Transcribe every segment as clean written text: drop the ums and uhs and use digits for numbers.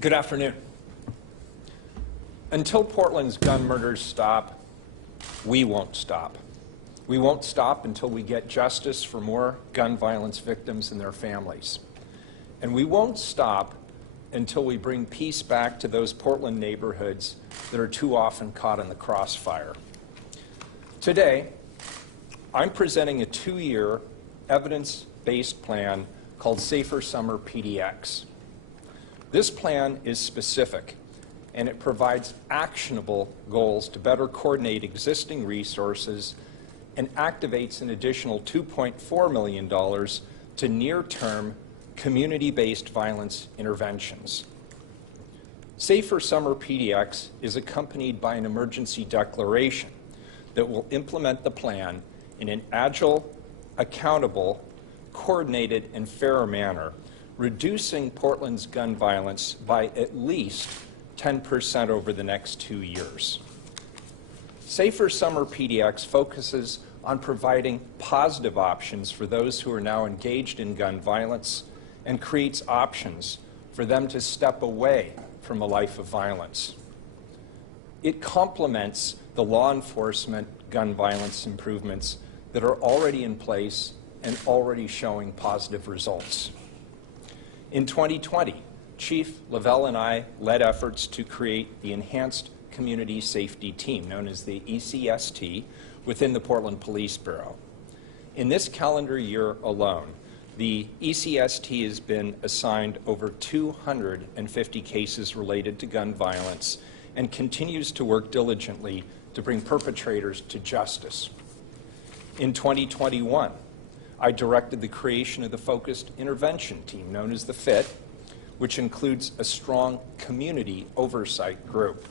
Good afternoon. Until Portland's gun murders stop, we won't stop. We won't stop until we get justice for more gun violence victims and their families. And we won't stop until we bring peace back to those Portland neighborhoods that are too often caught in the crossfire. Today, I'm presenting a 2-year evidence-based plan called Safer Summer Pdx. This plan is specific, and it provides actionable goals to better coordinate existing resources and activates an additional $2.4 million to near-term community-based violence interventions. Safer Summer Pdx is accompanied by an emergency declaration that will implement the plan in an agile, accountable, coordinated, and fair manner, reducing Portland's gun violence by at least 10% over the next 2 years. Safer Summer Pdx focuses on providing positive options for those who are now engaged in gun violence and creates options for them to step away from a life of violence. It complements the law enforcement gun violence improvements that are already in place and already showing positive results. In 2020, Chief Lavelle and I led efforts to create the Enhanced Community Safety Team, known as the ECST, within the Portland Police Bureau. In this calendar year alone, the ECST has been assigned over 250 cases related to gun violence and continues to work diligently to bring perpetrators to justice. In 2021, I directed the creation of the Focused Intervention Team, known as the FIT, which includes a strong community oversight group.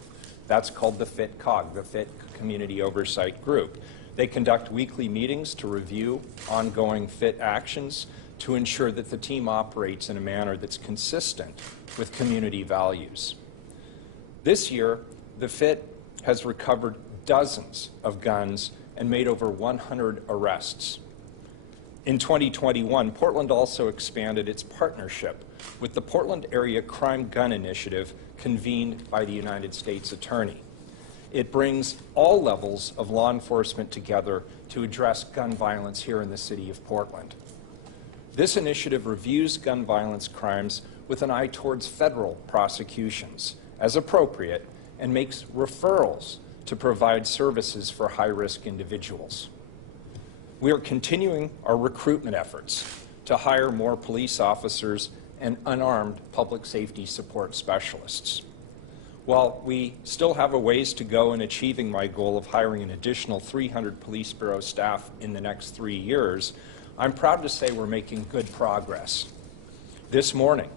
That's called the FIT-COG, the FIT Community Oversight Group. They conduct weekly meetings to review ongoing FIT actions to ensure that the team operates in a manner that's consistent with community values. This year, the FIT has recovered dozens of guns and made over 100 arrests. In 2021, Portland also expanded its partnership with the Portland Area Crime Gun Initiative convened by the United States Attorney. It brings all levels of law enforcement together to address gun violence here in the city of Portland. This initiative reviews gun violence crimes with an eye towards federal prosecutions as appropriate and makes referrals to provide services for high-risk individuals. We are continuing our recruitment efforts to hire more police officers and unarmed public safety support specialists. While we still have a ways to go in achieving my goal of hiring an additional 300 Police Bureau staff in the next 3 years, I'm proud to say we're making good progress. This morning,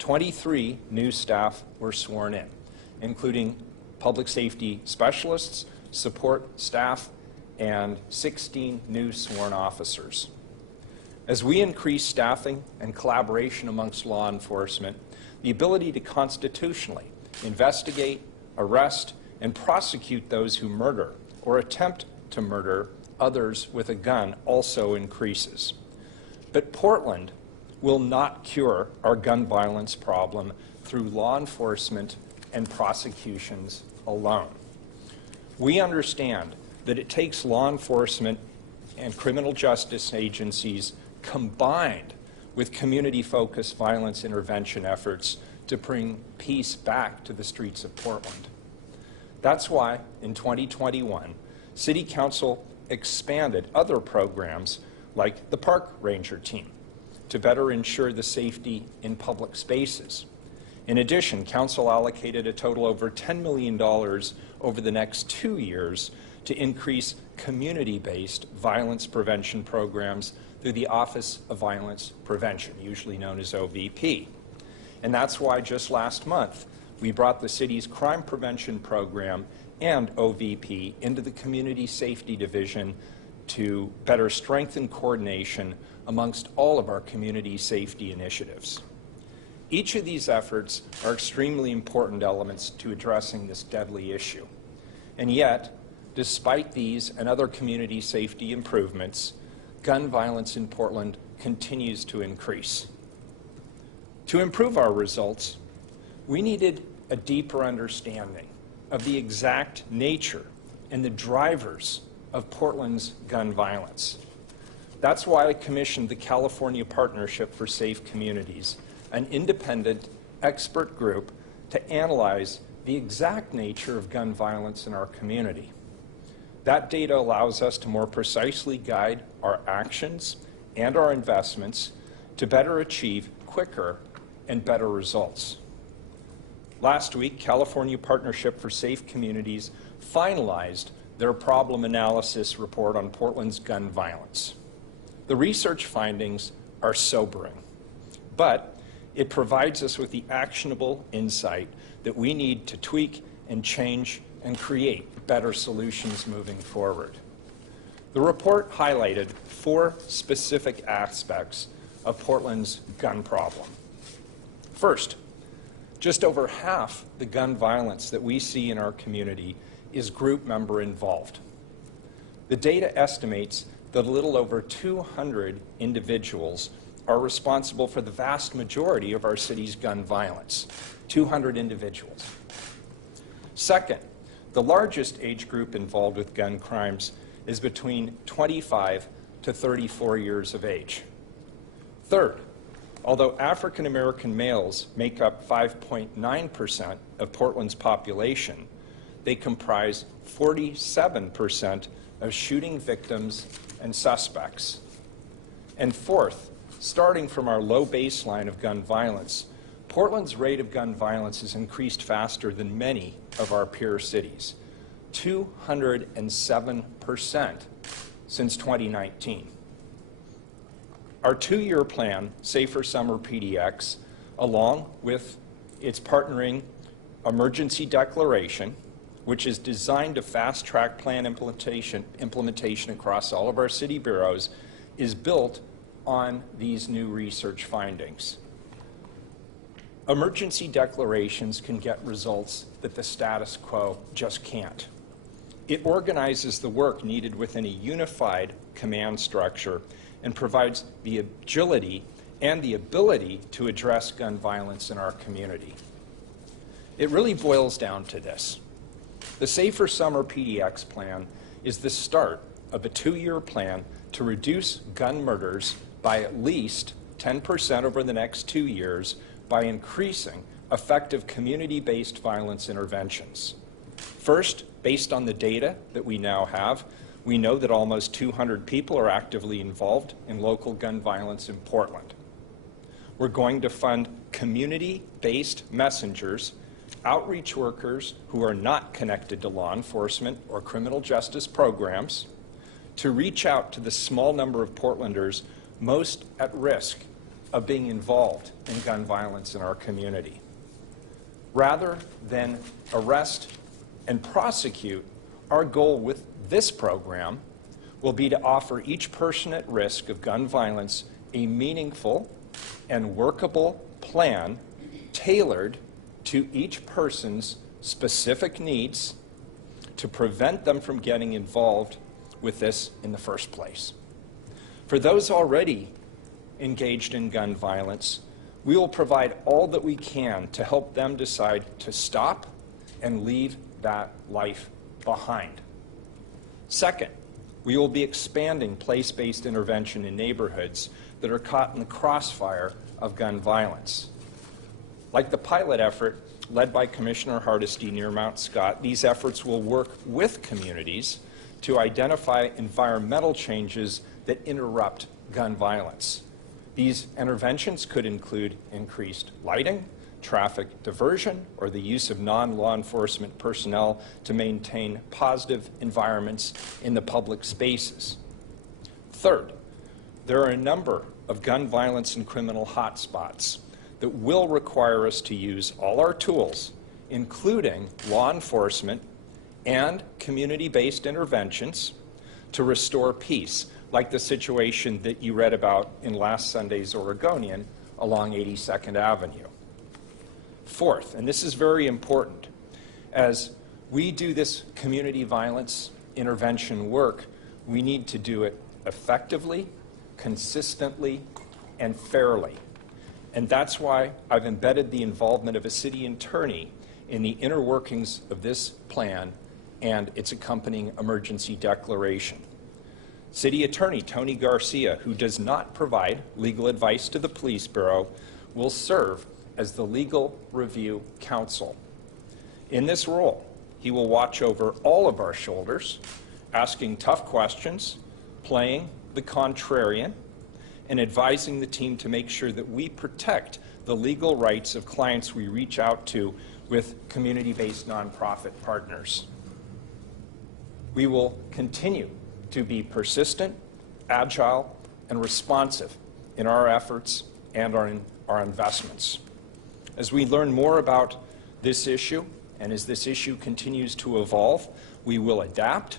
23 new staff were sworn in, including public safety specialists, support staff, and 16 new sworn officers. As we increase staffing and collaboration amongst law enforcement, the ability to constitutionally investigate, arrest, and prosecute those who murder or attempt to murder others with a gun also increases. But Portland will not cure our gun violence problem through law enforcement and prosecutions alone. We understand that it takes law enforcement and criminal justice agencies combined with community-focused violence intervention efforts to bring peace back to the streets of Portland. That's why, in 2021, City Council expanded other programs like the Park Ranger Team to better ensure the safety in public spaces. In addition, Council allocated a total over $10 million over the next 2 years to increase community-based violence prevention programs through the Office of Violence Prevention, usually known as OVP. And that's why just last month, we brought the city's crime prevention program and OVP into the Community Safety Division to better strengthen coordination amongst all of our community safety initiatives. Each of these efforts are extremely important elements to addressing this deadly issue. And yet, despite these and other community safety improvements, gun violence in Portland continues to increase. To improve our results, We needed a deeper understanding of the exact nature and the drivers of Portland's gun violence. That's why I commissioned the California Partnership for Safe Communities, an independent expert group, to analyze the exact nature of gun violence in our community. That data allows us to more precisely guide our actions and our investments to better achieve quicker and better results. Last week, California Partnership for Safe Communities finalized their problem analysis report on Portland's gun violence. The research findings are sobering, but it provides us with the actionable insight that we need to tweak and change and create better solutions moving forward. The report highlighted 4 specific aspects of Portland's gun problem. First, just over half the gun violence that we see in our community is group member involved. The data estimates that a little over 200 individuals are responsible for the vast majority of our city's gun violence. 200 individuals. Second, the largest age group involved with gun crimes is between 25 to 34 years of age. Third, although African American males make up 5.9% of Portland's population, they comprise 47% of shooting victims and suspects. And fourth, starting from our low baseline of gun violence, Portland's rate of gun violence has increased faster than many of our peer cities, 207% since 2019. Our 2-year plan, Safer Summer Pdx, along with its partnering emergency declaration, which is designed to fast-track plan implementation across all of our city bureaus, is built on these new research findings. Emergency declarations can get results that the status quo just can't. It organizes the work needed within a unified command structure and provides the agility and the ability to address gun violence in our community. It really boils down to this. The Safer Summer Pdx plan is the start of a 2-year plan to reduce gun murders by at least 10% over the next 2 years by increasing effective community-based violence interventions. First, based on the data that we now have, we know that almost 200 people are actively involved in local gun violence in Portland. We're going to fund community-based messengers, outreach workers who are not connected to law enforcement or criminal justice programs, to reach out to the small number of Portlanders most at risk of being involved in gun violence in our community. Rather than arrest and prosecute, our goal with this program will be to offer each person at risk of gun violence a meaningful and workable plan tailored to each person's specific needs to prevent them from getting involved with this in the first place. For those already engaged in gun violence, we will provide all that we can to help them decide to stop and leave that life behind. Second, we will be expanding place-based intervention in neighborhoods that are caught in the crossfire of gun violence. Like the pilot effort led by Commissioner Hardesty near Mount Scott, these efforts will work with communities to identify environmental changes that interrupt gun violence. These interventions could include increased lighting, traffic diversion, or the use of non-law enforcement personnel to maintain positive environments in the public spaces. Third, there are a number of gun violence and criminal hotspots that will require us to use all our tools, including law enforcement and community-based interventions, to restore peace, like the situation that you read about in last Sunday's Oregonian along 82nd Avenue. Fourth, and this is very important, as we do this community violence intervention work, we need to do it effectively, consistently, and fairly. And that's why I've embedded the involvement of a city attorney in the inner workings of this plan and its accompanying emergency declaration. City Attorney Tony Garcia, who does not provide legal advice to the Police Bureau, will serve as the legal review counsel. In this role, he will watch over all of our shoulders, asking tough questions, playing the contrarian, and advising the team to make sure that we protect the legal rights of clients we reach out to with community-based nonprofit partners. We will continue to be persistent, agile, and responsive in our efforts and our investments. As we learn more about this issue, and as this issue continues to evolve, we will adapt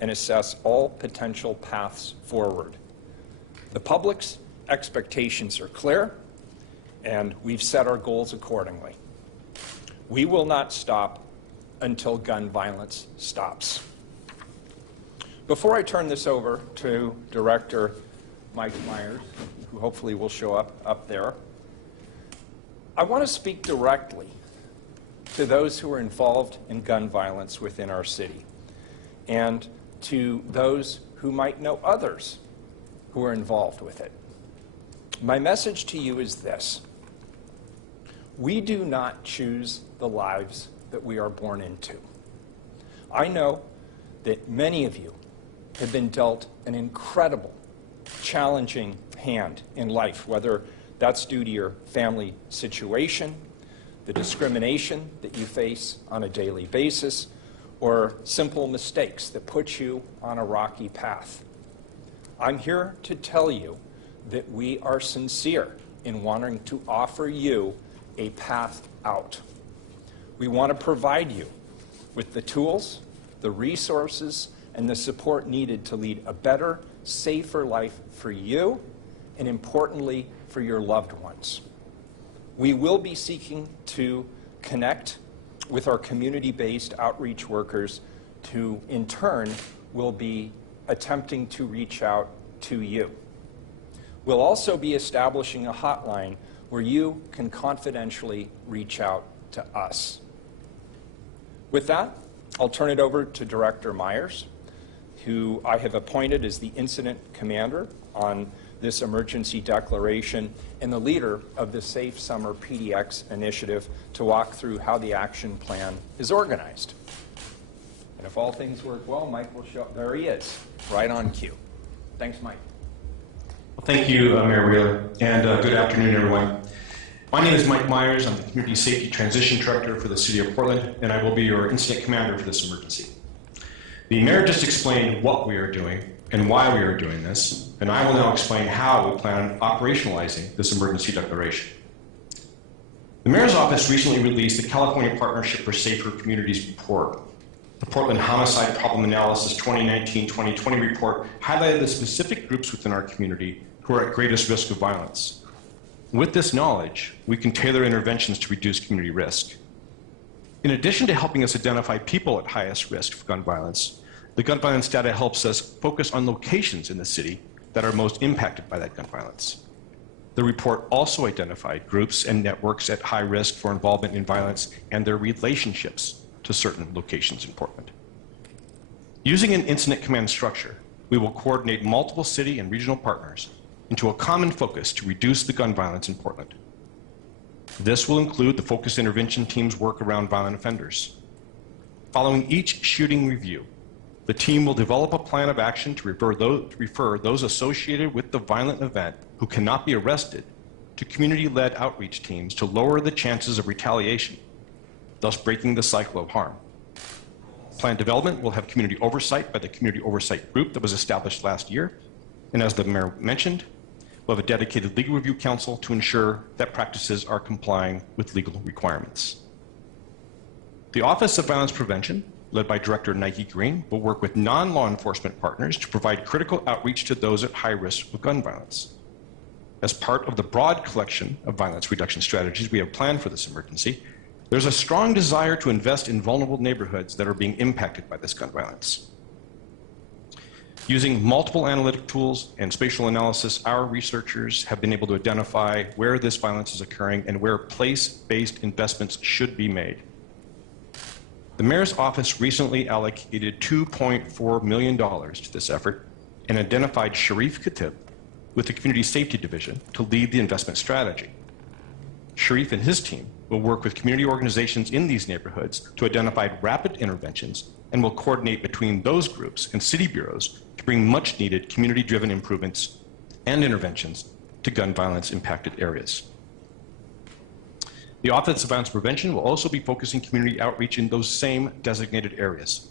and assess all potential paths forward. The public's expectations are clear, and we've set our goals accordingly. We will not stop until gun violence stops. Before I turn this over to Director Mike Myers, who hopefully will show up there, I want to speak directly to those who are involved in gun violence within our city and to those who might know others who are involved with it. My message to you is this: we do not choose the lives that we are born into. I know that many of you have been dealt an incredible, challenging hand in life, whether that's due to your family situation, the discrimination that you face on a daily basis, or simple mistakes that put you on a rocky path. I'm here to tell you that we are sincere in wanting to offer you a path out. We want to provide you with the tools, the resources, and the support needed to lead a better, safer life for you, and importantly, for your loved ones. We will be seeking to connect with our community-based outreach workers who, in turn, will be attempting to reach out to you. We'll also be establishing a hotline where you can confidentially reach out to us. With that, I'll turn it over to Director Myers, who I have appointed as the incident commander on this emergency declaration and the leader of the Safe Summer Pdx initiative, to walk through how the action plan is organized. And if all things work well, Mike will show up. There he is, right on cue. Thanks, Mike. Well, thank you, Mayor Wheeler, and good afternoon, everyone. My name is Mike Myers. I'm the Community Safety Transition Director for the City of Portland, and I will be your incident commander for this emergency. The mayor just explained what we are doing and why we are doing this, and I will now explain how we plan on operationalizing this emergency declaration. The mayor's office recently released the California Partnership for Safer Communities report. The Portland Homicide Problem Analysis 2019-2020 report highlighted the specific groups within our community who are at greatest risk of violence. With this knowledge, we can tailor interventions to reduce community risk. In addition to helping us identify people at highest risk of gun violence, the gun violence data helps us focus on locations in the city that are most impacted by that gun violence. The report also identified groups and networks at high risk for involvement in violence and their relationships to certain locations in Portland. Using an incident command structure, we will coordinate multiple city and regional partners into a common focus to reduce the gun violence in Portland. This will include the focused intervention team's work around violent offenders. Following each shooting review, the team will develop a plan of action to refer those associated with the violent event who cannot be arrested to community-led outreach teams to lower the chances of retaliation, thus breaking the cycle of harm. Plan development will have community oversight by the Community Oversight Group that was established last year, and as the mayor mentioned, we'll have a dedicated legal review council to ensure that practices are complying with legal requirements. The Office of Violence Prevention, led by Director Nike Green, will work with non-law enforcement partners to provide critical outreach to those at high risk of gun violence. As part of the broad collection of violence reduction strategies we have planned for this emergency, there's a strong desire to invest in vulnerable neighborhoods that are being impacted by this gun violence. Using multiple analytic tools and spatial analysis, our researchers have been able to identify where this violence is occurring and where place-based investments should be made. The mayor's office recently allocated $2.4 million to this effort and identified Sharif Khatib with the Community Safety Division to lead the investment strategy. Sharif and his team will work with community organizations in these neighborhoods to identify rapid interventions and will coordinate between those groups and city bureaus to bring much-needed community-driven improvements and interventions to gun violence-impacted areas. The Office of Violence Prevention will also be focusing community outreach in those same designated areas.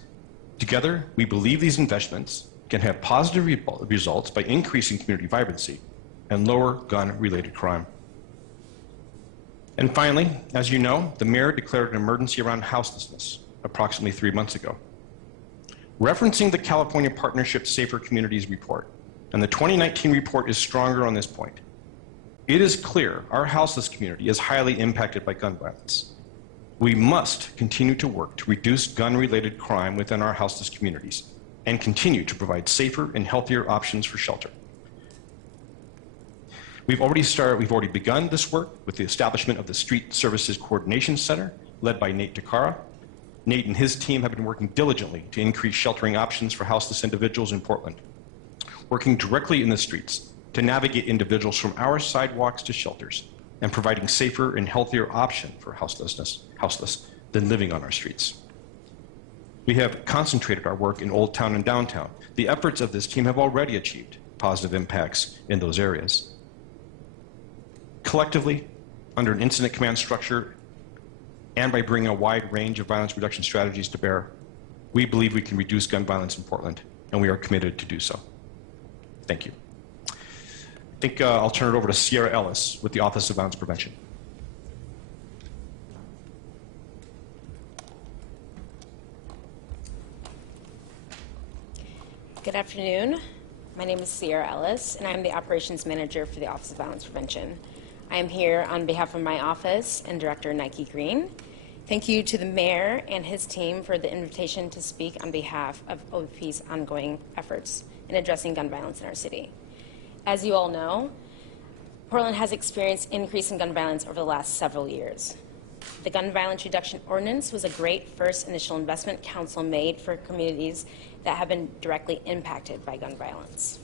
Together, we believe these investments can have positive results by increasing community vibrancy and lower gun-related crime. And finally, as you know, the mayor declared an emergency around houselessness approximately 3 months ago. Referencing the California Partnership Safer Communities report, and the 2019 report is stronger on this point, it is clear our houseless community is highly impacted by gun violence. We must continue to work to reduce gun-related crime within our houseless communities and continue to provide safer and healthier options for shelter. We've already begun this work with the establishment of the Street Services Coordination Center, led by Nate Takara. Nate and his team have been working diligently to increase sheltering options for houseless individuals in Portland, working directly in the streets to navigate individuals from our sidewalks to shelters and providing safer and healthier option for houseless than living on our streets. We have concentrated our work in Old Town and Downtown. The efforts of this team have already achieved positive impacts in those areas. Collectively, under an incident command structure and by bringing a wide range of violence reduction strategies to bear, we believe we can reduce gun violence in Portland, and we are committed to do so. Thank you. I think I'll turn it over to Sierra Ellis with the Office of Violence Prevention. Good afternoon. My name is Sierra Ellis, and I'm the Operations Manager for the Office of Violence Prevention. I am here on behalf of my office and Director Nike Green. Thank you to the Mayor and his team for the invitation to speak on behalf of OVP's ongoing efforts in addressing gun violence in our city. As you all know, Portland has experienced increase in gun violence over the last several years. The Gun Violence Reduction Ordinance was a great first initial investment council made for communities that have been directly impacted by gun violence.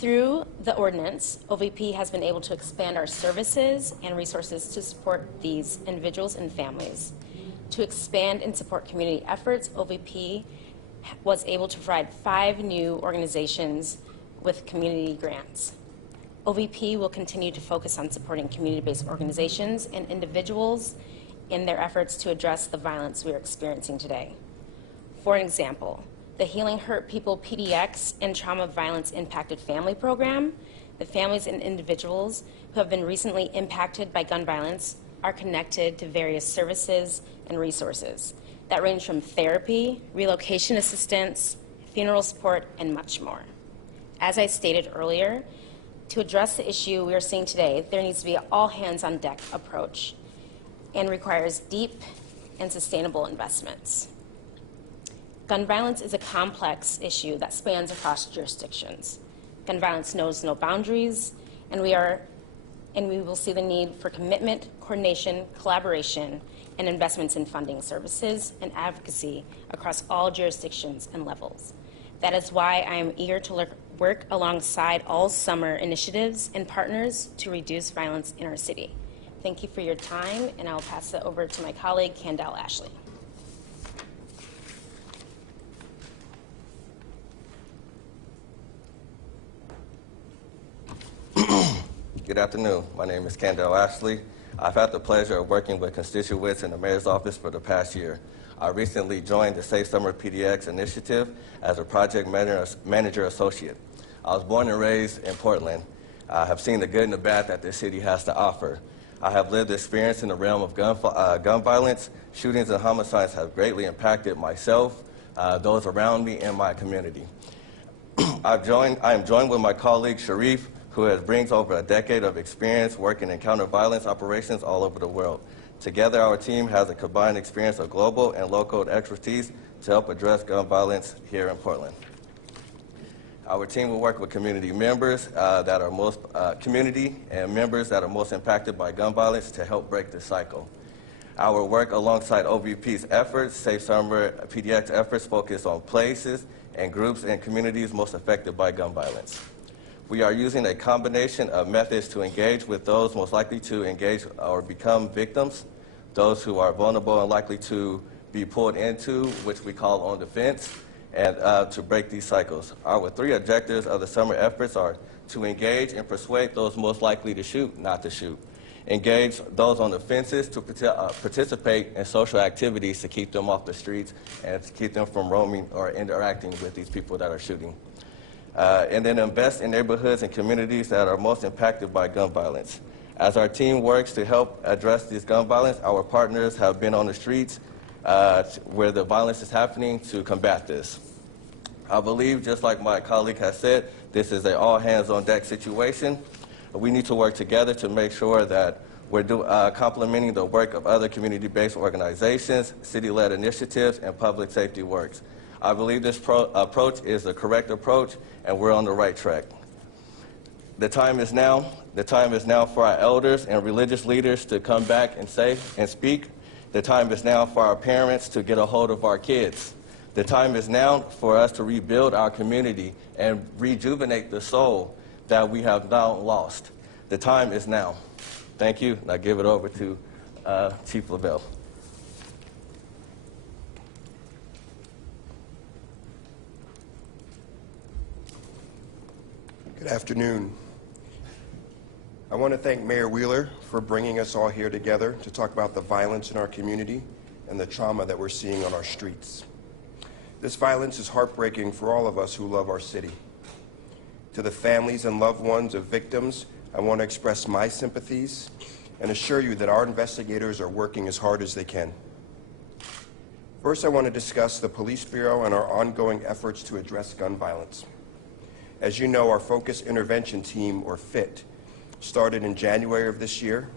Through the ordinance, OVP has been able to expand our services and resources to support these individuals and families. To expand and support community efforts, OVP was able to provide 5 new organizations with community grants. OVP will continue to focus on supporting community-based organizations and individuals in their efforts to address the violence we are experiencing today. For example, the Healing Hurt People Pdx and Trauma Violence Impacted Family Program, the families and individuals who have been recently impacted by gun violence are connected to various services and resources that range from therapy, relocation assistance, funeral support, and much more. As I stated earlier, to address the issue we are seeing today, there needs to be an all-hands-on-deck approach and requires deep and sustainable investments. Gun violence is a complex issue that spans across jurisdictions. Gun violence knows no boundaries, and we will see the need for commitment, coordination, collaboration, and investments in funding services and advocacy across all jurisdictions and levels. That is why I am eager to work alongside all summer initiatives and partners to reduce violence in our city. Thank you for your time, and I'll pass it over to my colleague, Candell Ashley. Good afternoon. My name is Candell Ashley. I've had the pleasure of working with constituents in the mayor's office for the past year. I recently joined the Safe Summer Pdx initiative as a project manager associate. I was born and raised in Portland. I have seen the good and the bad that this city has to offer. I have lived experience in the realm of gun violence. Shootings and homicides have greatly impacted myself, those around me, and my community. I am joined with my colleague Sharif, who brings over a decade of experience working in counter-violence operations all over the world. Together, our team has a combined experience of global and local expertise to help address gun violence here in Portland. Our team will work with community members that are most members that are most impacted by gun violence to help break the cycle. Our work alongside OVP's efforts, Safe Summer Pdx efforts, focus on places and groups and communities most affected by gun violence. We are using a combination of methods to engage with those most likely to engage or become victims, those who are vulnerable and likely to be pulled into, which we call on the fence, and to break these cycles. Our three objectives of the summer efforts are to engage and persuade those most likely to shoot not to shoot, engage those on the fences to participate in social activities to keep them off the streets and to keep them from roaming or interacting with these people that are shooting. And then invest in neighborhoods and communities that are most impacted by gun violence. As our team works to help address this gun violence, our partners have been on the streets where the violence is happening to combat this. I believe, just like my colleague has said, this is an all-hands-on-deck situation. We need to work together to make sure that we're complementing the work of other community-based organizations, city-led initiatives, and public safety works. I believe this approach is the correct approach, and we're on the right track. The time is now. The time is now for our elders and religious leaders to come back and say and speak. The time is now for our parents to get a hold of our kids. The time is now for us to rebuild our community and rejuvenate the soul that we have now lost. The time is now. Thank you, and I give it over to Chief LaBelle. Good afternoon. I want to thank Mayor Wheeler for bringing us all here together to talk about the violence in our community and the trauma that we're seeing on our streets. This violence is heartbreaking for all of us who love our city. To the families and loved ones of victims, I want to express my sympathies and assure you that our investigators are working as hard as they can. First, I want to discuss the Police Bureau and our ongoing efforts to address gun violence. As you know, our Focused Intervention Team, or FIT, started in January of this year,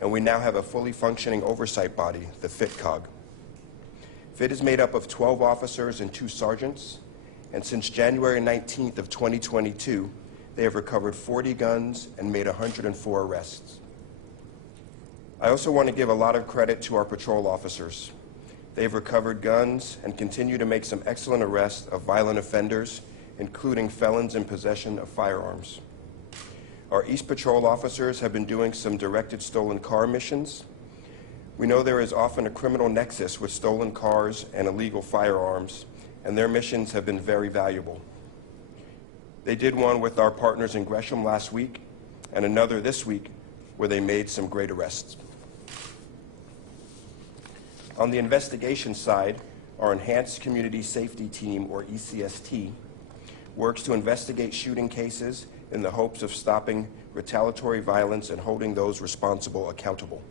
and we now have a fully functioning oversight body, the FIT-COG. FIT is made up of 12 officers and 2 sergeants, and since January 19th of 2022, they have recovered 40 guns and made 104 arrests. I also want to give a lot of credit to our patrol officers. They've recovered guns and continue to make some excellent arrests of violent offenders, including felons in possession of firearms. Our East Patrol officers have been doing some directed stolen car missions. We know there is often a criminal nexus with stolen cars and illegal firearms, and their missions have been very valuable. They did one with our partners in Gresham last week, and another this week, where they made some great arrests. On the investigation side, our Enhanced Community Safety Team, or ECST, works to investigate shooting cases in the hopes of stopping retaliatory violence and holding those responsible accountable.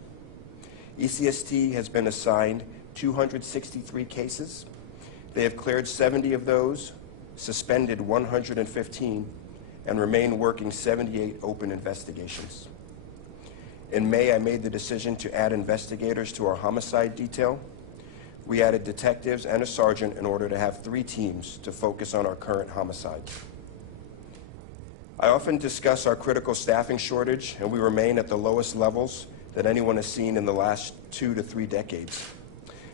ECST has been assigned 263 cases. They have cleared 70 of those, suspended 115, and remain working 78 open investigations. In May, I made the decision to add investigators to our homicide detail. We added detectives and a sergeant in order to have 3 teams to focus on our current homicides. I often discuss our critical staffing shortage, and we remain at the lowest levels that anyone has seen in the last 2 to 3 decades.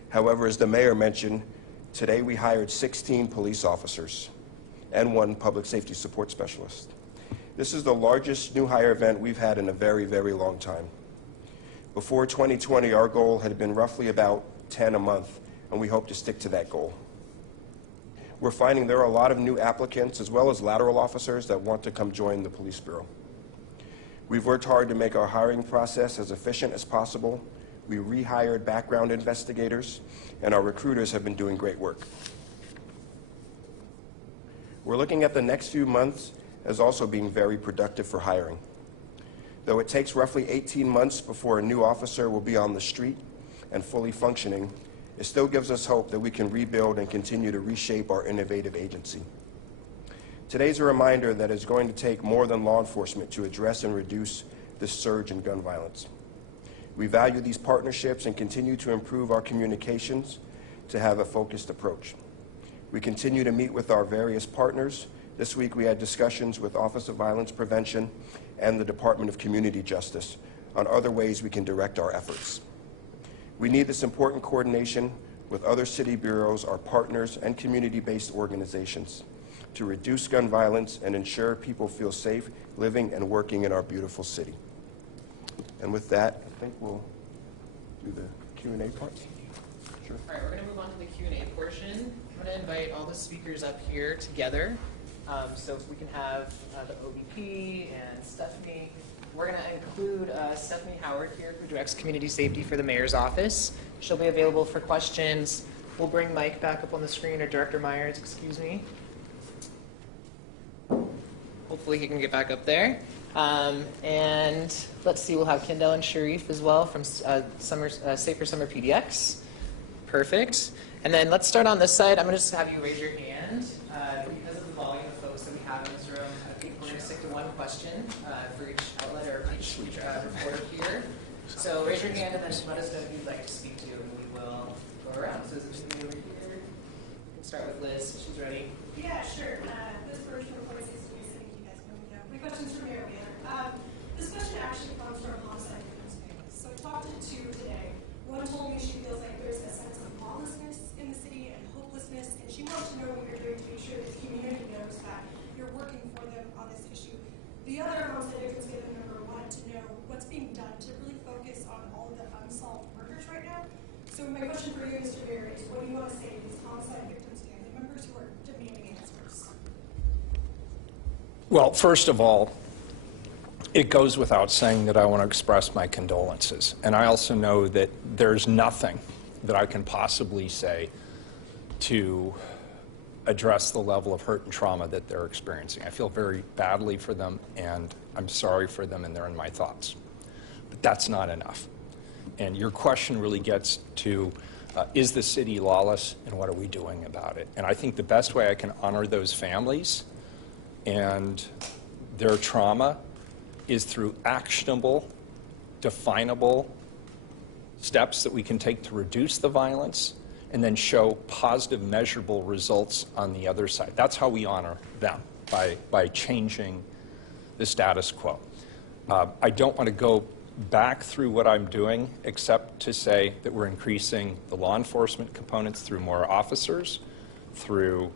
However, as the mayor mentioned, today we hired 16 police officers and 1 public safety support specialist. This is the largest new hire event we've had in a very, very long time. Before 2020, our goal had been roughly about 10 a month, and we hope to stick to that goal. We're finding there are a lot of new applicants as well as lateral officers that want to come join the Police Bureau. We've worked hard to make our hiring process as efficient as possible. We rehired background investigators, and our recruiters have been doing great work. We're looking at the next few months as also being very productive for hiring. Though it takes roughly 18 months before a new officer will be on the street and fully functioning, it still gives us hope that we can rebuild and continue to reshape our innovative agency. Today's a reminder that it's going to take more than law enforcement to address and reduce this surge in gun violence. We value these partnerships and continue to improve our communications to have a focused approach. We continue to meet with our various partners. This week we had discussions with Office of Violence Prevention and the Department of Community Justice on other ways we can direct our efforts. We need this important coordination with other city bureaus, our partners, and community-based organizations to reduce gun violence and ensure people feel safe living and working in our beautiful city. And with that, I think we'll do the Q&A part. Sure. All right, we're going to move on to the Q&A portion. I'm going to invite all the speakers up here together. So if we can have the OVP and Stephanie. We're going to include Stephanie Howard here, who directs community safety for the mayor's office. She'll be available for questions. We'll bring Mike back up on the screen, or Director Myers, excuse me. Hopefully he can get back up there. And let's see, we'll have Kendall and Sharif as well from Safer Summer Pdx. Perfect. And then let's start on this side. I'm going to just have you raise your hand. Because of the volume of folks that we have in this room, I think we're going to stick to one question for each outlet or each reporter here. So raise your hand and then let us know who you'd like to speak to, and we will go around. So is it just me over here? We can start with Liz. She's ready. Yeah, sure. This version of voice is to you guys know. My question's for Mayor Wheeler. This question actually comes from homicide victims' families. So I talked to two today. One told me she feels like there's a sense of lawlessness in the city and hopelessness, and she wants to know what you're doing to make sure the community knows that you're working for them on this issue. The other homicide victims family member wanted to know what's being done to really focus on all of the unsolved murders right now. So my question for you, Mr. Mayor, is what do you want to say to these homicide victims family members who are demanding answers? Well, first of all, it goes without saying that I want to express my condolences. And I also know that there's nothing that I can possibly say to address the level of hurt and trauma that they're experiencing. I feel very badly for them, and I'm sorry for them, and they're in my thoughts. But that's not enough. And your question really gets to, is the city lawless, and what are we doing about it? And I think the best way I can honor those families and their trauma is through actionable, definable steps that we can take to reduce the violence and then show positive, measurable results on the other side. That's how we honor them, by changing the status quo. I don't want to go back through what I'm doing except to say that we're increasing the law enforcement components through more officers, through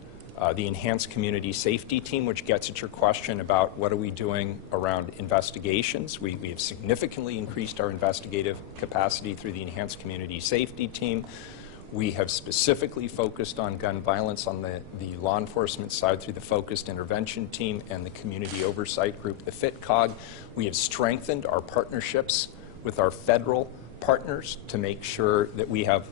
the enhanced community safety team, which gets at your question about what are we doing around investigations. We have significantly increased our investigative capacity through the enhanced community safety team. We have specifically focused on gun violence on the law enforcement side through the focused intervention team and the community oversight group, the FITCOG. We have strengthened our partnerships with our federal partners to make sure that we have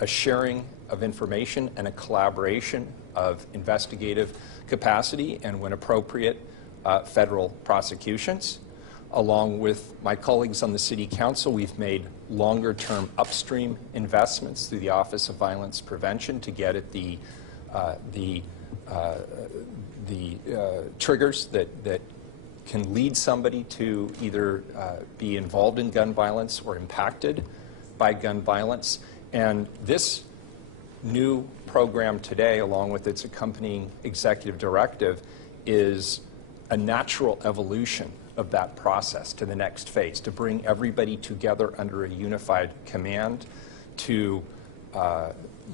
a sharing of information and a collaboration of investigative capacity and, when appropriate, federal prosecutions. Along with my colleagues on the City Council, we've made longer-term upstream investments through the Office of Violence Prevention to get at the triggers that can lead somebody to either be involved in gun violence or impacted by gun violence. And this new program today, along with its accompanying executive directive, is a natural evolution of that process to the next phase, to bring everybody together under a unified command, to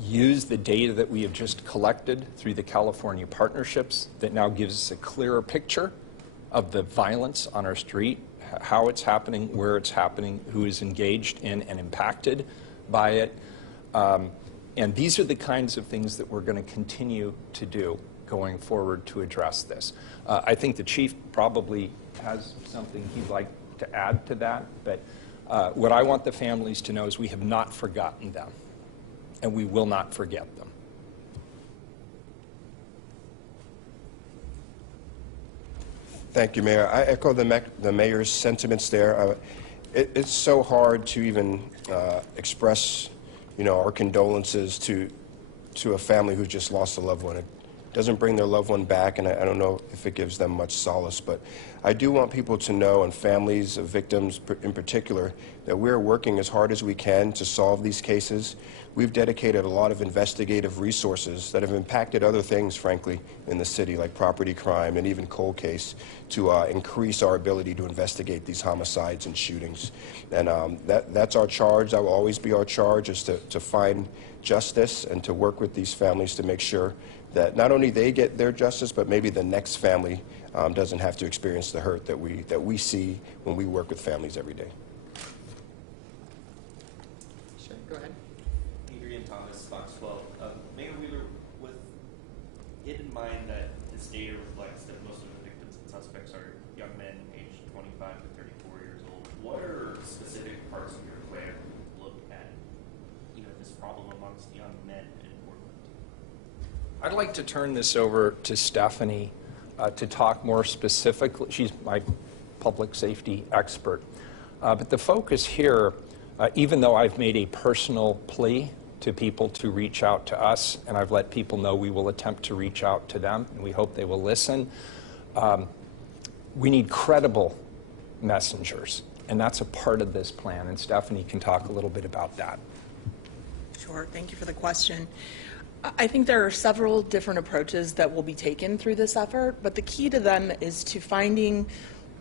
use the data that we have just collected through the California partnerships that now gives us a clearer picture of the violence on our street, how it's happening, where it's happening, who is engaged in and impacted by it. And these are the kinds of things that we're going to continue to do going forward to address this. I think the chief probably has something he'd like to add to that, but what I want the families to know is we have not forgotten them, and we will not forget them. Thank you, Mayor. I echo the mayor's sentiments there. It's so hard to even express, our condolences to a family who just lost a loved one. doesn't bring their loved one back, and I don't know if it gives them much solace. But I do want people to know, and families of victims in particular, that we're working as hard as we can to solve these cases. We've dedicated a lot of investigative resources that have impacted other things, frankly, in the city, like property crime and even cold case, to increase our ability to investigate these homicides and shootings. And that's our charge. That will always be our charge, is to find justice and to work with these families to make sure that not only they get their justice, but maybe the next family doesn't have to experience the hurt that we see when we work with families every day. Sure, go ahead. Adrian Thomas, Fox 12. Mayor Wheeler, with it in mind that this data reflects that most of the victims and suspects are young men aged 25 to 34 years old, what are specific parts of your plan to look at, this problem amongst young men in Portland? I'd like to turn this over to Stephanie to talk more specifically. She's my public safety expert. But the focus here, even though I've made a personal plea to people to reach out to us, and I've let people know we will attempt to reach out to them, and we hope they will listen, we need credible messengers, and that's a part of this plan, and Stephanie can talk a little bit about that. Sure, thank you for the question. I think there are several different approaches that will be taken through this effort, but the key to them is to finding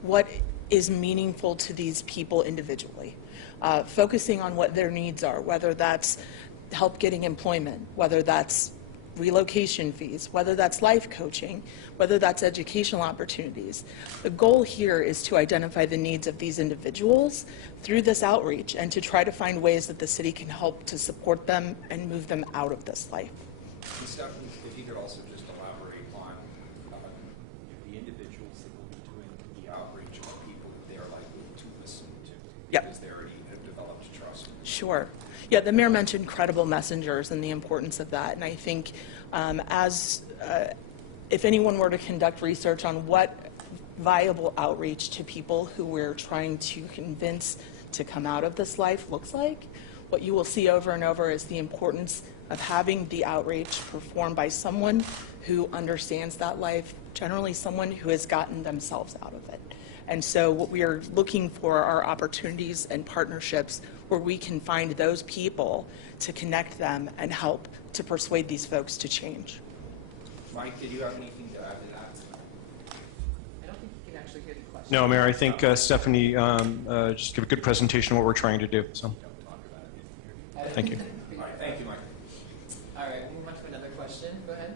what is meaningful to these people individually, focusing on what their needs are, whether that's help getting employment, whether that's relocation fees, whether that's life coaching, whether that's educational opportunities. The goal here is to identify the needs of these individuals through this outreach and to try to find ways that the city can help to support them and move them out of this life. And Stephanie, if you could also just elaborate on the individuals that will be doing the outreach are people that they are likely to listen to, Yep. because they already have developed trust. Sure. Yeah, the mayor mentioned credible messengers and the importance of that. And I think if anyone were to conduct research on what viable outreach to people who we're trying to convince to come out of this life looks like, what you will see over and over is the importance of having the outreach performed by someone who understands that life, generally someone who has gotten themselves out of it. And so what we are looking for are opportunities and partnerships where we can find those people to connect them and help to persuade these folks to change. Mike, did you have anything to add to that? I don't think you can actually hear the question. No, Mayor, I think Stephanie just gave a good presentation of what we're trying to do. So, thank you. All right, thank you, Mike. All right, we'll move on to another question. Go ahead.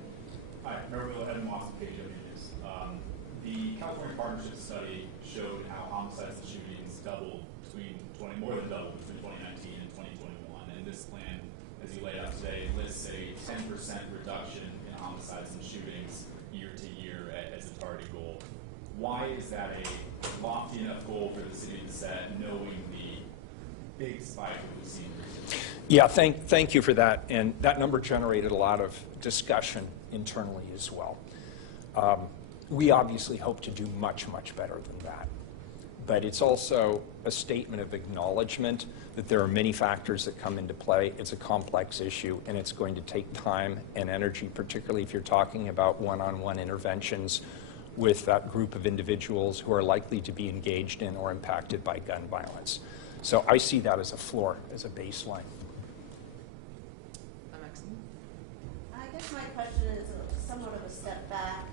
Hi, Mayor Wheeler, Ed Moss, KW News. The California Partnership Study showed how homicides and shootings more than doubled between 2019 and 2021. And this plan, as you laid out today, lists a 10% reduction in homicides and shootings year to year as a target goal. Why is that a lofty enough goal for the city to set, knowing the big spike that we've seen recently? Yeah, thank you for that. And that number generated a lot of discussion internally as well. We obviously hope to do much, much better than that. But it's also a statement of acknowledgement that there are many factors that come into play. It's a complex issue, and it's going to take time and energy, particularly if you're talking about one-on-one interventions with that group of individuals who are likely to be engaged in or impacted by gun violence. So I see that as a floor, as a baseline. I guess my question is somewhat of a step back.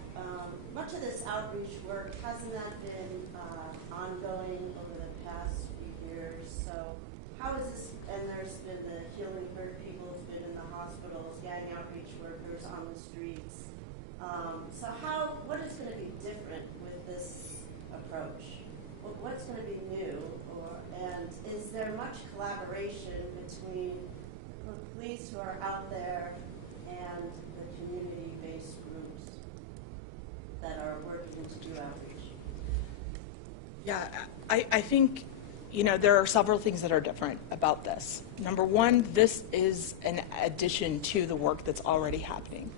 Much of this outreach work, hasn't that been ongoing over the past few years? So how is this, and there's been the healing hurt people who've been in the hospitals, gang outreach workers on the streets. So what is going to be different with this approach? What's going to be new? And is there much collaboration between the police who are out there and the community-based groups that are working to do outreach? Yeah, I think, there are several things that are different about this. Number one, this is an addition to the work that's already happening.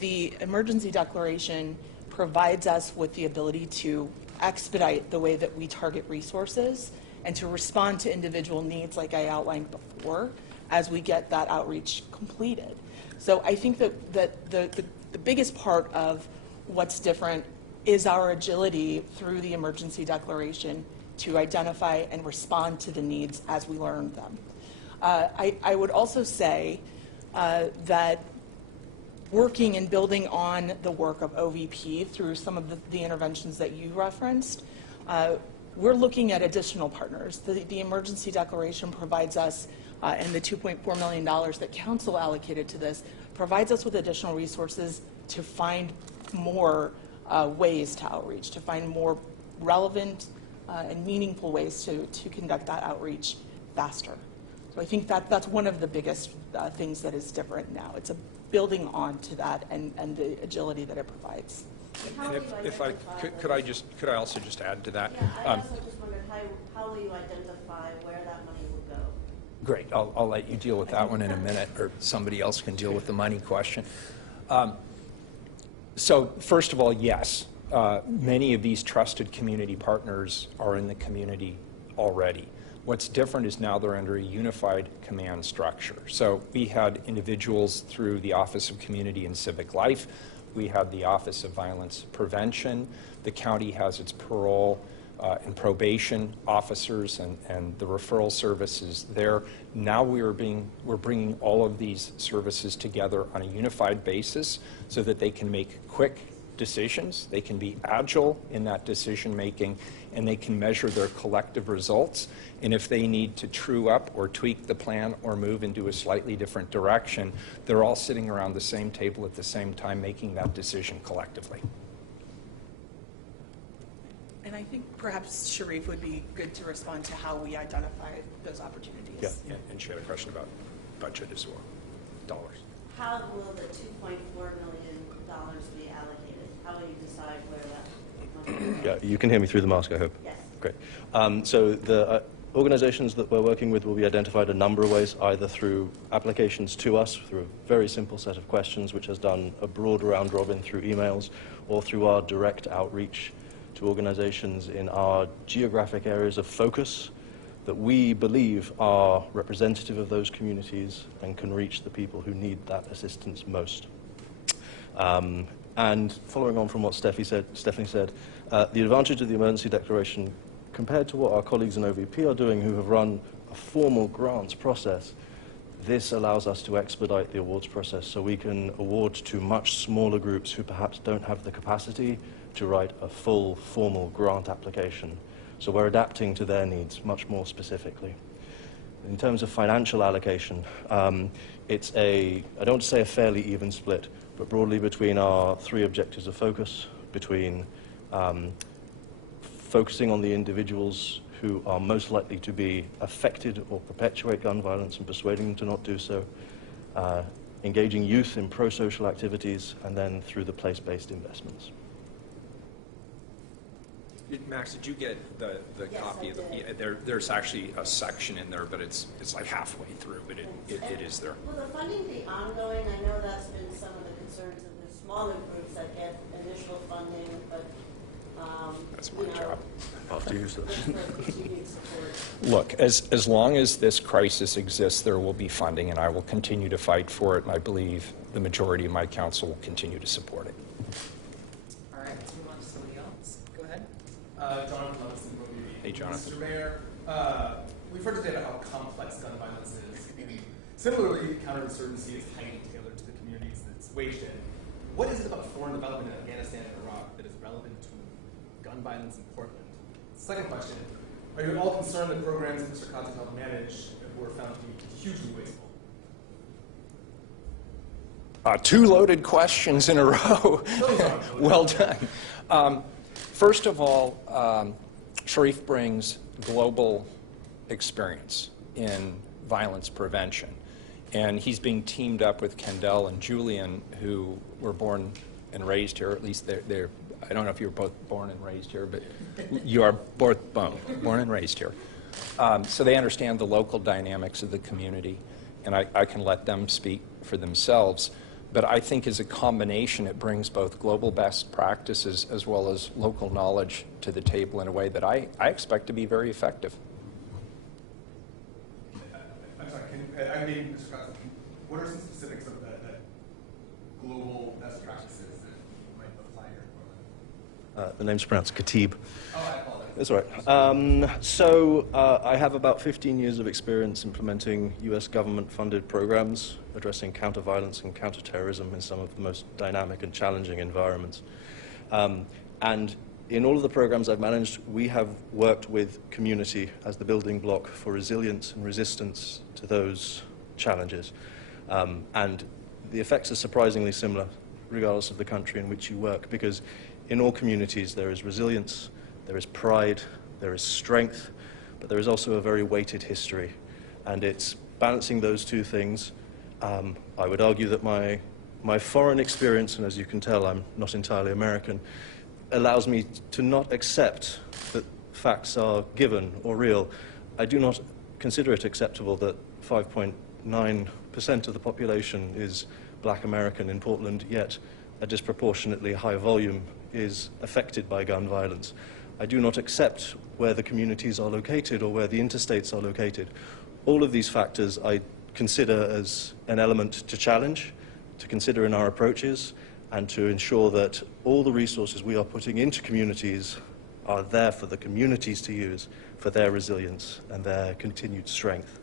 The emergency declaration provides us with the ability to expedite the way that we target resources and to respond to individual needs like I outlined before as we get that outreach completed. So I think that the The biggest part of what's different is our agility through the emergency declaration to identify and respond to the needs as we learn them. I would also say that working and building on the work of OVP through some of the interventions that you referenced, we're looking at additional partners. The emergency declaration provides us, and the $2.4 million that council allocated to this, provides us with additional resources to find more ways to outreach, to find more relevant and meaningful ways to conduct that outreach faster. So I think that's one of the biggest things that is different now. It's a building on to that and the agility that it provides. And if I could I also just add to that? Yeah, I also just wondered how will you identify where that money will go? Great. I'll let you deal with that one in a minute, or somebody else can deal with the money question. So first of all, yes, many of these trusted community partners are in the community already. What's different is now they're under a unified command structure. So we had individuals through the Office of Community and Civic Life. We had the Office of Violence Prevention. The county has its parole and probation officers and the referral services there. Now we're bringing all of these services together on a unified basis so that they can make quick decisions, they can be agile in that decision making, and they can measure their collective results. And if they need to true up or tweak the plan or move into a slightly different direction, they're all sitting around the same table at the same time making that decision collectively. And I think perhaps Sharif would be good to respond to how we identify those opportunities. Yeah, and she had a question about budget as well, dollars. How will the $2.4 million be allocated? How will you decide where that money will go? Yeah, you can hear me through the mask, I hope. Yes. Great. So the organizations that we're working with will be identified a number of ways, either through applications to us, through a very simple set of questions, which has done a broad round robin through emails, or through our direct outreach to organizations in our geographic areas of focus that we believe are representative of those communities and can reach the people who need that assistance most. And following on from what Stephanie said, the advantage of the emergency declaration compared to what our colleagues in OVP are doing who have run a formal grants process, this allows us to expedite the awards process so we can award to much smaller groups who perhaps don't have the capacity to write a full formal grant application. So we're adapting to their needs much more specifically. In terms of financial allocation, it's I don't want to say a fairly even split, but broadly between our three objectives of focus, between focusing on the individuals who are most likely to be affected or perpetuate gun violence and persuading them to not do so, engaging youth in pro-social activities, and then through the place-based investments. Max, did you get the Yes, copy I of the? did. Yeah, there's actually a section in there, but it's like halfway through, but it is there. Will the funding be ongoing? I know that's been some of the concerns of the smaller groups that get initial funding, but That's my job. After you, sir. what's the continued support? Look, as long as this crisis exists, there will be funding, and I will continue to fight for it, and I believe the majority of my council will continue to support it. All right, let's move on to somebody else. Go ahead. Jonathan Levinson, OVP. Hey, Jonathan. Mr. Mayor, we've heard today about how complex gun violence is. Similarly, counterinsurgency is highly tailored to the communities that it's waged in. What is it about foreign development in Afghanistan and Iraq that is relevant to gun violence in Portland? Second question, are you at all concerned that programs that Mr. Cox helped manage were found to be hugely wasteful? Two loaded questions in a row. Well done. First of all, Sharif brings global experience in violence prevention. And he's being teamed up with Kendall and Julian, who were born and raised here. At least they're I don't know if you were both born and raised here, but you are both born and raised here. So they understand the local dynamics of the community, and I can let them speak for themselves. But I think as a combination, it brings both global best practices as well as local knowledge to the table in a way that I expect to be very effective. I'm sorry, Mr. Cox, what are some specifics of that global best practices that might apply here? The name's pronounced Khatib. Oh, I apologize. That's all right. I have about 15 years of experience implementing U.S. government-funded programs addressing counter-violence and counter-terrorism in some of the most dynamic and challenging environments. And in all of the programs I've managed, we have worked with community as the building block for resilience and resistance to those challenges. And the effects are surprisingly similar, regardless of the country in which you work, because in all communities there is resilience, there is pride, there is strength, but there is also a very weighted history. And it's balancing those two things. I would argue that my foreign experience, and as you can tell, I'm not entirely American, allows me to not accept that facts are given or real. I do not consider it acceptable that 5.9% of the population is black American in Portland, yet a disproportionately high volume is affected by gun violence. I do not accept where the communities are located or where the interstates are located. All of these factors I consider as an element to challenge, to consider in our approaches, and to ensure that all the resources we are putting into communities are there for the communities to use for their resilience and their continued strength.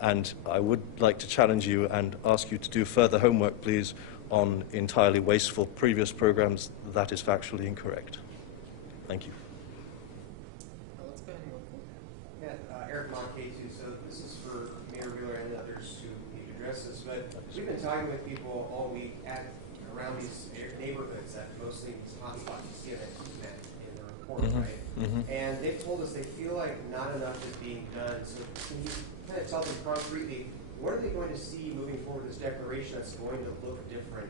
And I would like to challenge you and ask you to do further homework, please, on entirely wasteful previous programs. That is factually incorrect. Thank you. Let's go ahead and look. Yeah, Eric Moncade, too. So this is for Mayor Wheeler and others who need to address this. But we've been talking with people all week around these neighborhoods that mostly these hotspots. You see it at EMAT in the report, right? And they've told us they feel like not enough is being done. So can you kind of tell them concretely, what are they going to see moving forward this declaration that's going to look different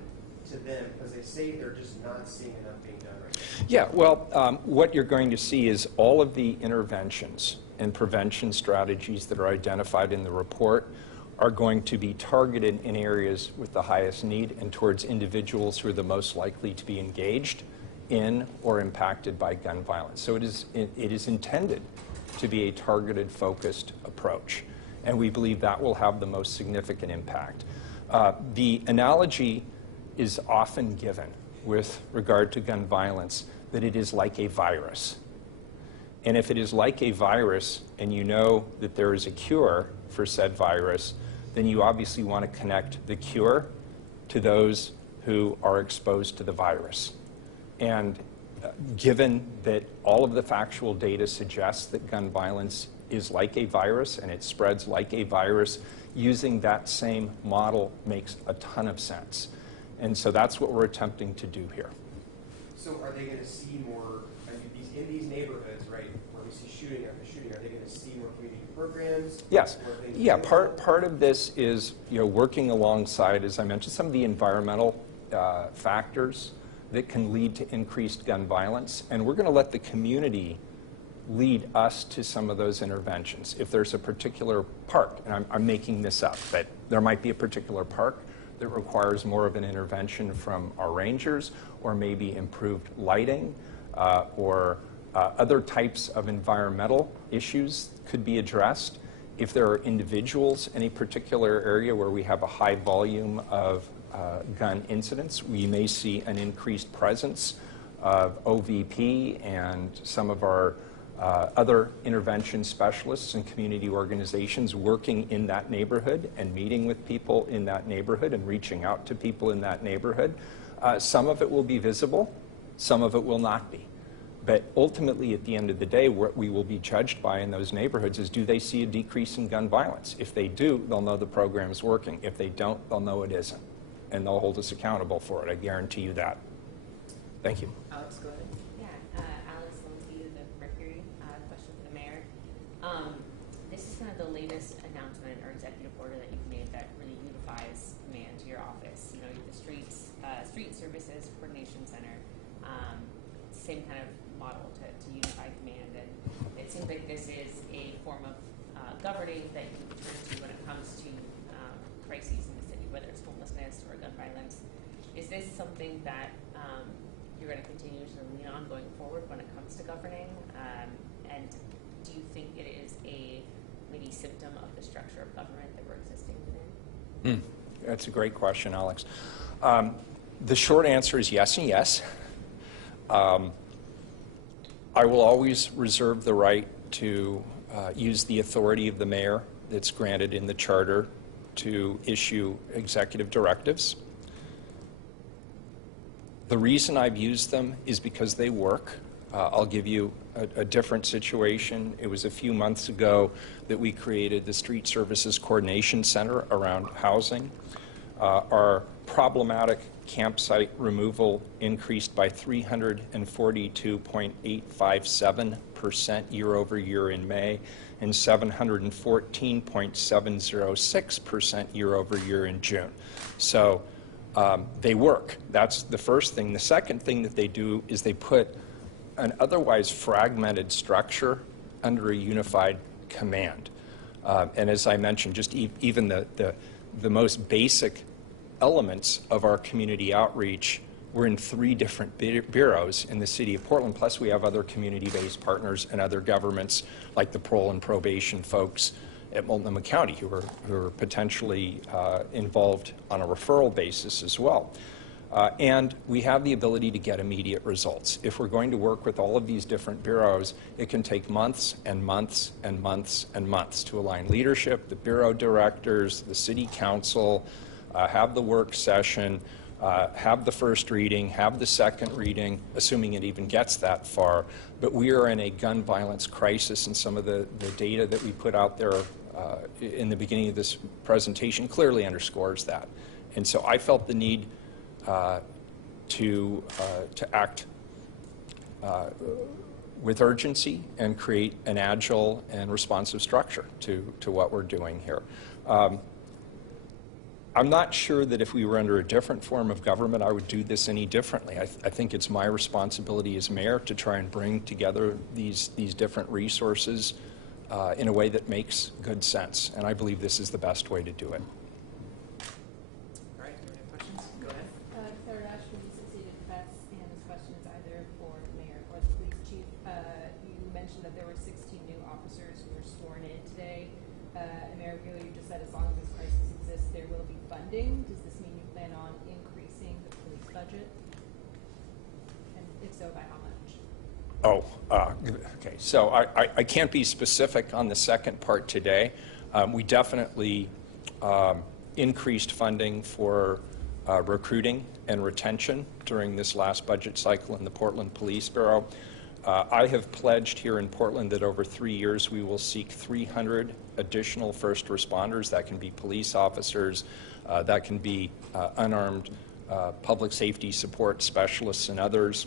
to them? Because they say they're just not seeing enough being done right now. Yeah, well, what you're going to see is all of the interventions and prevention strategies that are identified in the report are going to be targeted in areas with the highest need and towards individuals who are the most likely to be engaged in or impacted by gun violence. So it is intended to be a targeted, focused approach, and we believe that will have the most significant impact. The analogy is often given with regard to gun violence that it is like a virus. And if it is like a virus and you know that there is a cure for said virus, then you obviously want to connect the cure to those who are exposed to the virus. And given that all of the factual data suggests that gun violence is like a virus and it spreads like a virus, using that same model makes a ton of sense. And so that's what we're attempting to do here. So are they going to see more, in these neighborhoods, right, where we see shooting after shooting, are they going to see more community programs? Yes. Yeah, part of this is, working alongside, as I mentioned, some of the environmental factors that can lead to increased gun violence. And we're going to let the community lead us to some of those interventions. If there's a particular park, and I'm making this up, but there might be a particular park that requires more of an intervention from our rangers, or maybe improved lighting, or other types of environmental issues could be addressed. If there are individuals in a particular area where we have a high volume of gun incidents, we may see an increased presence of OVP and some of our other intervention specialists and community organizations working in that neighborhood and meeting with people in that neighborhood and reaching out to people in that neighborhood. Some of it will be visible, some of it will not be. But ultimately, at the end of the day, what we will be judged by in those neighborhoods is, do they see a decrease in gun violence? If they do, they'll know the program's working. If they don't, they'll know it isn't. And they'll hold us accountable for it. I guarantee you that. Thank you. Alex, go ahead. Yeah, Alex Lindsay, the Mercury. Question for the mayor. This is kind of the latest announcement or executive order that you've made that really unifies command to your office. You know, the Street Services Coordination Center, same kind of model to unify command. And it seems like this is a form of governing that you can turn to when it comes to crises in the city, whether it's homelessness or gun violence. Is this something that you're going to continue to lean on going forward when it comes to governing? And do you think it is a maybe symptom of the structure of government that we're existing within? That's a great question, Alex. The short answer is yes and yes. I will always reserve the right to use the authority of the mayor that's granted in the charter to issue executive directives. The reason I've used them is because they work. I'll give you a different situation. It was a few months ago that we created the Street Services Coordination Center around housing. Our problematic campsite removal increased by 342.857% year over year in May and 714.706% year over year in June. So they work. That's the first thing. The second thing that they do is they put an otherwise fragmented structure under a unified command. And as I mentioned, just even the most basic elements of our community outreach were in 3 different bureaus in the city of Portland, plus we have other community-based partners and other governments like the parole and probation folks at Multnomah County who are potentially involved on a referral basis as well. And we have the ability to get immediate results. If we're going to work with all of these different bureaus, it can take months and months and months and months to align leadership, the bureau directors, the city council, have the work session, have the first reading, have the second reading, assuming it even gets that far. But we are in a gun violence crisis, and some of the data that we put out there in the beginning of this presentation clearly underscores that. And so I felt the need to act with urgency and create an agile and responsive structure to what we're doing here. I'm not sure that if we were under a different form of government, I would do this any differently. I think it's my responsibility as mayor to try and bring together these different resources in a way that makes good sense, and I believe this is the best way to do it. All right, any questions? Go ahead. Claire Ashley, Associated Press, and this question is either for the mayor or the police chief. You mentioned that there were 16 new officers who were sworn in today. And Mayor Wheeler, you just said as long as this crisis exists, there will be funding. Does this mean you plan on increasing the police budget? And if so, by how much? Okay. So I can't be specific on the second part today. We definitely increased funding for recruiting and retention during this last budget cycle in the Portland Police Bureau. I have pledged here in Portland that over 3 years we will seek 300 additional first responders. That can be police officers, that can be unarmed public safety support specialists and others.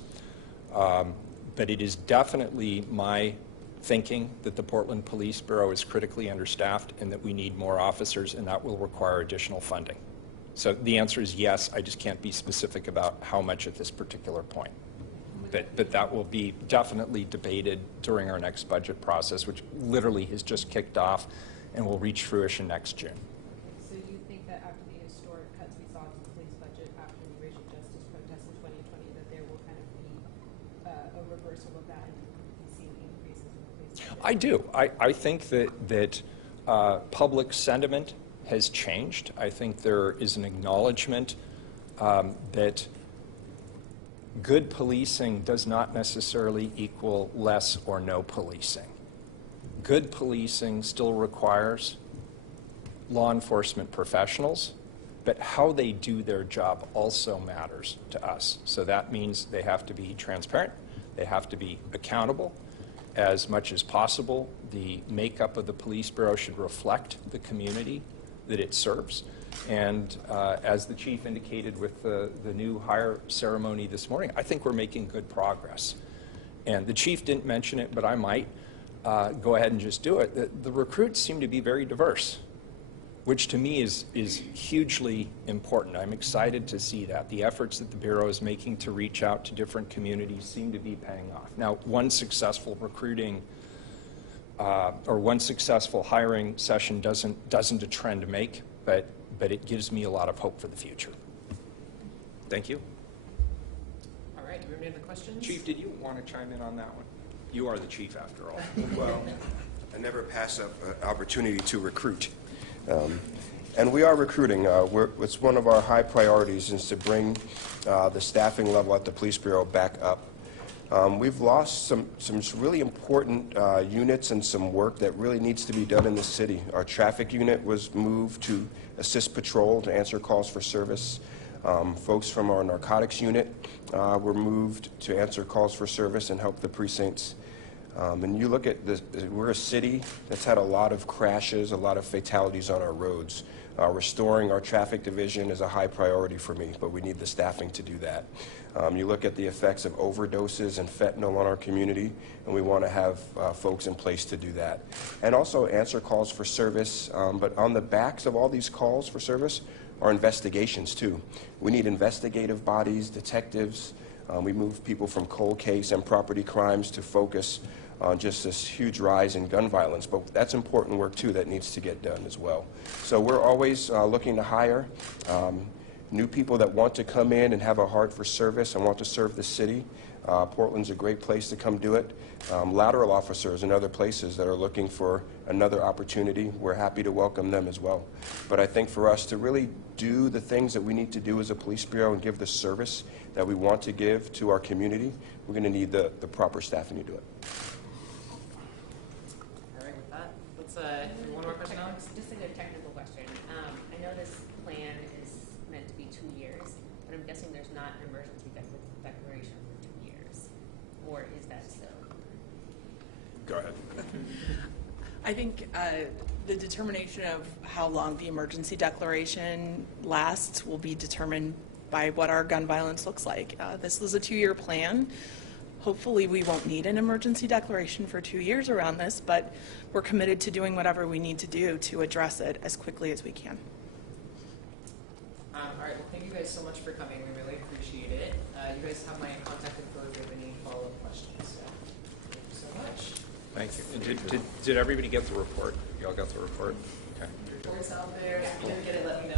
But it is definitely my thinking that the Portland Police Bureau is critically understaffed and that we need more officers, and that will require additional funding. So the answer is yes. I just can't be specific about how much at this particular point. But that will be definitely debated during our next budget process, which literally has just kicked off and will reach fruition next June. So you think that after the historic cuts we saw to the police budget after the racial justice protests in 2020, that there will kind of be a reversal of that and we see increases in the police budget? I do. I think that public sentiment has changed. I think there is an acknowledgement that good policing does not necessarily equal less or no policing. Good policing still requires law enforcement professionals, but how they do their job also matters to us. So that means they have to be transparent, they have to be accountable as much as possible. The makeup of the police bureau should reflect the community that it serves. And as the chief indicated with the new hire ceremony this morning, I think we're making good progress. And the chief didn't mention it, but I might go ahead and just do it. The recruits seem to be very diverse, which to me is hugely important. I'm excited to see that. The efforts that the Bureau is making to reach out to different communities seem to be paying off. Now, one successful recruiting or one successful hiring session doesn't a trend make, but it gives me a lot of hope for the future. Thank you. All right, do we have any other questions? Chief, did you want to chime in on that one? You are the chief after all. Well, I never pass up an opportunity to recruit. And we are recruiting. It's one of our high priorities is to bring the staffing level at the Police Bureau back up. We've lost some really important units and some work that really needs to be done in the city. Our traffic unit was moved to assist patrol to answer calls for service. Folks from our narcotics unit were moved to answer calls for service and help the precincts. And you look at this, we're a city that's had a lot of crashes, a lot of fatalities on our roads. Restoring our traffic division is a high priority for me, but we need the staffing to do that. You look at the effects of overdoses and fentanyl on our community, and we want to have folks in place to do that. And also answer calls for service, but on the backs of all these calls for service are investigations too. We need investigative bodies, detectives. We move people from cold case and property crimes to focus on just this huge rise in gun violence, but that's important work too that needs to get done as well. So we're always looking to hire new people that want to come in and have a heart for service and want to serve the city. Portland's a great place to come do it. Lateral officers and other places that are looking for another opportunity, we're happy to welcome them as well. But I think for us to really do the things that we need to do as a police bureau and give the service that we want to give to our community, we're going to need the proper staffing to do it. All right, with that, let's one more question, Alex. Just a good technical question. I know this plan is meant to be 2 years, but I'm guessing there's not an emergency declaration for 2 years, or is that so? Go ahead. I think the determination of how long the emergency declaration lasts will be determined by what our gun violence looks like. This was a 2-year plan. Hopefully we won't need an emergency declaration for 2 years around this, but we're committed to doing whatever we need to do to address it as quickly as we can. All right, well, thank you guys so much for coming. We really appreciate it. You guys have my contact info if you have any follow-up questions. So, thank you so much. Thank you. Did everybody get the report? Y'all got the report? Okay. Reports out there. If you didn't get it, let me know.